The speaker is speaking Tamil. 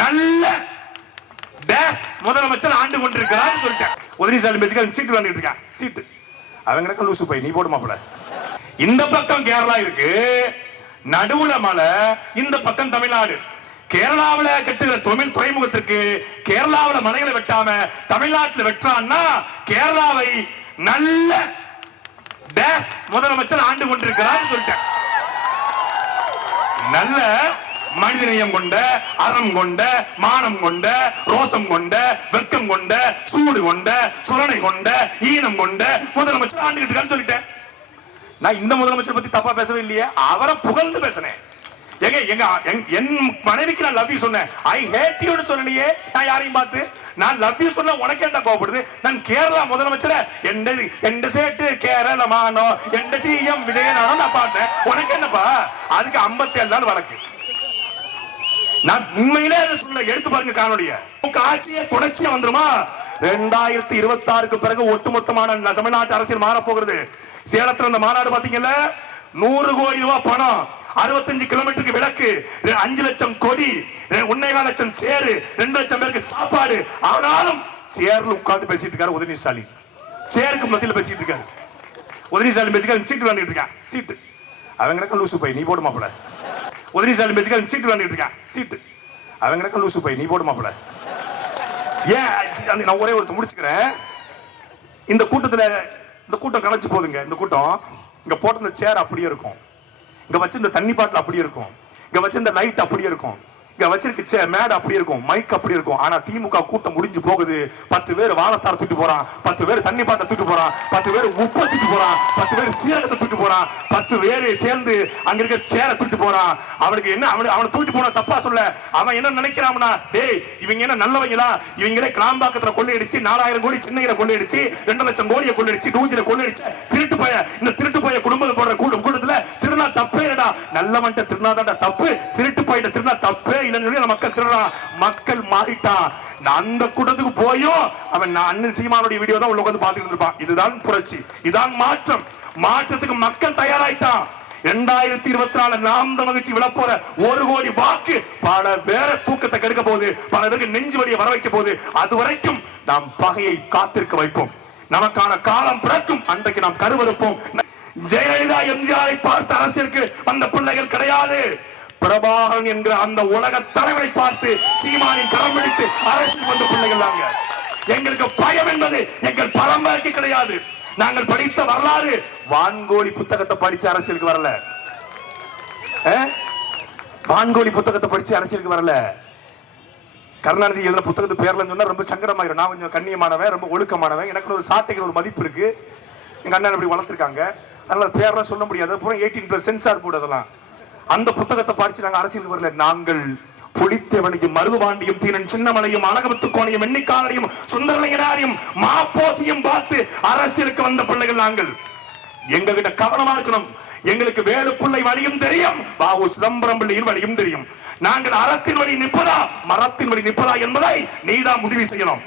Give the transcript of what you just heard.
நல்ல டேஸ் முதலமைச்சர் ஆண்டு கொண்டிருக்கிறார் சொல்லிட்டேன். உதயநிதி பேச்சுக்கு சீட்டு வாங்கிட்டு இருக்கான். சீட்டு அவங்க லூசு போய் நீ போடு மாப்பிள. இந்த பக்கம் கேரளா இருக்கு, நடுவுல மலை, இந்த பக்கம் தமிழ்நாடு. கேரளாவில் கட்டுகிற துறைமுகத்திற்கு கேரளாவில் மலைகளை வெட்டாம தமிழ்நாட்டில் வெட்டான்னா கேரளாவை நல்ல டேஸ் முதலமைச்சர் ஆண்டு கொண்டிருக்கிறார் சொல்லிட்டேன். நல்ல மனிதநேயம் கொண்ட, அறம் கொண்ட, மானம் கொண்ட, ரோசம் கொண்ட, வெட்கம் கொண்ட, சூடு கொண்ட, சுரணை கொண்ட, ஈனம் கொண்ட முதலமைச்சர் ஆண்டுகிட்டு இருக்கான்னு சொல்லிட்டேன். நான் இந்த முதலமைச்சர் பத்தி தப்பா பேசவே இல்லையே, அவரை புகழ்ந்து பேசினேன். என் மனைவிக்கு நான் லவ் யூ சொன்னேன். ஐ ஹேட் யூ சொல்லலையே. நான் யாரையும் பார்த்து நான் லவ் யூ சொன்ன உனக்கு என்ன கோபப்படுது? நான் கேரளா முதலமைச்சர் எந்த சேட்டு கேரளமானோ எந்த சிஎம் விஜயனானோ நான் பாட்டேன். உனக்கு என்னப்பா? அதுக்கு 57 நாள் வழக்கு. நான் உண்மையிலே சொல்ல எடுத்து பாருங்க காணொலிய. ஆட்சியை தொடர்ச்சியா வந்துருமா? 2026க்கு பிறகு ஒட்டுமொத்தமான தமிழ்நாட்டு அரசியல் மாற போகிறது. சேலத்துல இந்த மாநாடு பாத்தீங்கல்ல, 100 கோடி ரூபாய் பணம், 65 கிலோமீட்டருக்கு விளக்கு, 5 லட்சம் கொடி, 1.25 லட்சம் சேரு, 2 லட்சம் பேருக்கு சாப்பாடு. ஆனாலும் சேர்ல உட்கார்ந்து பேசிட்டு இருக்காரு உதயநிதி ஸ்டாலின். சேருக்கு மத்தியில் பேசிட்டு இருக்காரு உதயநிதி ஸ்டாலின். பேச்சுக்கு சீட்டு வாங்கிட்டு இருக்கான். சீட்டு அவங்க லூசு போய் நீ போடு மாப்பிள. உதயநிதி ஸ்டாலின் பேச்சுக்கு சீட்டு வாங்கிட்டு இருக்கான். சீட்டு அவங்க லூசு போய் நீ போடு மாப்பிள. ஏன் நான் ஒரே ஒரு முடிச்சுக்கிறேன். இந்த கூட்டம் கலைச்சு போதுங்க. இந்த கூட்டம் இங்க போட்ட இந்த சேர் அப்படியே இருக்கும், இங்க வச்சிருந்த தண்ணி பாட்டில் அப்படியே இருக்கும், இங்க வச்சிருந்த லைட் அப்படியே இருக்கும், இங்க வச்சிருக்க மேட் அப்படி இருக்கும், மைக் அப்படி இருக்கும். ஆனா திமுக கூட்டம் முடிஞ்சு போகுது. 10 பேர் வாழைத்தார தூக்கி போறான், 10 பேர் தண்ணி பாட்டை தூக்கி போறான், 10 பேர் உப்பை தூக்கி போறான், 10 பேர் சீரகத்தை தூக்கி போறான், 10 பேர் சேர்ந்து அங்க இருக்க சேரை தூக்கி போறான். அவனுக்கு என்ன, அவனை தூக்கி போன தப்பா சொல்ல. அவன் என்ன நினைக்கிறான்னா, டேய் இவங்க என்ன நல்லவங்களா? இவங்களே கிளாம்பாக்கத்துல கொள்ளையடிச்சு 4000 கோடி சென்னையில கொள்ளையடிச்சு 2 லட்சம் கோடியை கொள்ளையடிச்சு டூஜில கொள்ளையடிச்சு திருட்டு போய இந்த திருட்டு போய குடும்பத்தை போடுற கூட்டத்துல திருநா தப்பே இல்லடா. நல்லவன்ட்ட திருநாதாண்டா தப்பு, திருட்டு போயிட்ட திருநா தப்பே இல்லைன்னு மக்கள் திருடுறான். மக்கள் மாறிட்டான். அந்த கூட்டத்துக்கு போயும் அவன் அண்ணன் சீமானுடைய வீடியோ தான் உள்ள உட்கார்ந்து பார்த்துட்டு இருப்பான். இதுதான் புரட்சி, இதுதான் மாற்றம். மாற்றத்துக்கு மக்கள் தயாராயிட்டான். 2024 நாம் மகிழ்ச்சி விழப்போற 1 கோடி வாக்கு பல பேர தூக்கத்தை கெடுக்க போகுது, பல பேருக்கு நெஞ்சு வலியை வர வைக்க போகுது. அது வரைக்கும் நாம் பகையை காத்திருக்க வைப்போம். நமக்கான காலம் பிறக்கும், அன்றைக்கு நாம் கருவறுப்போம். ஜெயலலிதா எம்ஜிஆரை பார்த்து அரசியலுக்கு வந்த பிள்ளைகள் கிடையாது. பிரபாகரன் என்கிற அந்த உலக தலைவரை பார்த்து சீமானின் கரம் பிடித்து அரசியல் வந்த பிள்ளைகள் தாங்க. எங்களுக்கு பயம் என்பது எங்கள் பரம்பரைக்கு கிடையாது. நாங்கள் படித்த வரலாறு வான்கோழி புத்தகத்தை படிச்சு அரசியலுக்கு வரல. வான்கோழி புத்தகத்தை படிச்சு அரசியலுக்கு வரல. கருணாநிதி எழுதின புத்தகத்து பேர்ல சொன்னா ரொம்ப சங்கடமாயிரும். நான் கொஞ்சம் கண்ணியமானவன், ரொம்ப ஒழுக்கமானவன், எனக்கு ஒரு சாட்டைகள் ஒரு மதிப்பு இருக்கு. எங்க அண்ணன் அப்படி வளர்த்திருக்காங்க, அதனால பேர்லாம் சொல்ல முடியாது. அப்புறம் 18+ சென்சார் போர்டு அதெல்லாம். அந்த புத்தகத்தை படிச்சு நாங்க அரசியலுக்கு வரல. நாங்கள் புலித்தேவனையும் மருதுபாண்டியும் தீரன் சின்னமலையும் அழகமுத்துக்கோனையும் எண்ணிக்காலையும் சுந்தரலிங்கனாரையும் மாப்போசியும் பார்த்து அரசியலுக்கு வந்த பிள்ளைகள் நாங்கள். எங்ககிட்ட கவனமா இருக்கணும். எங்களுக்கு வேலுப்பிள்ளை வழியும் தெரியும், பாபு சிதம்பரம் பிள்ளையின் வழியும் தெரியும். நாங்கள் அறத்தின் வழி நிற்பதா மரத்தின் வழி நிற்பதா என்பதை நீதான் முடிவு செய்யணும்.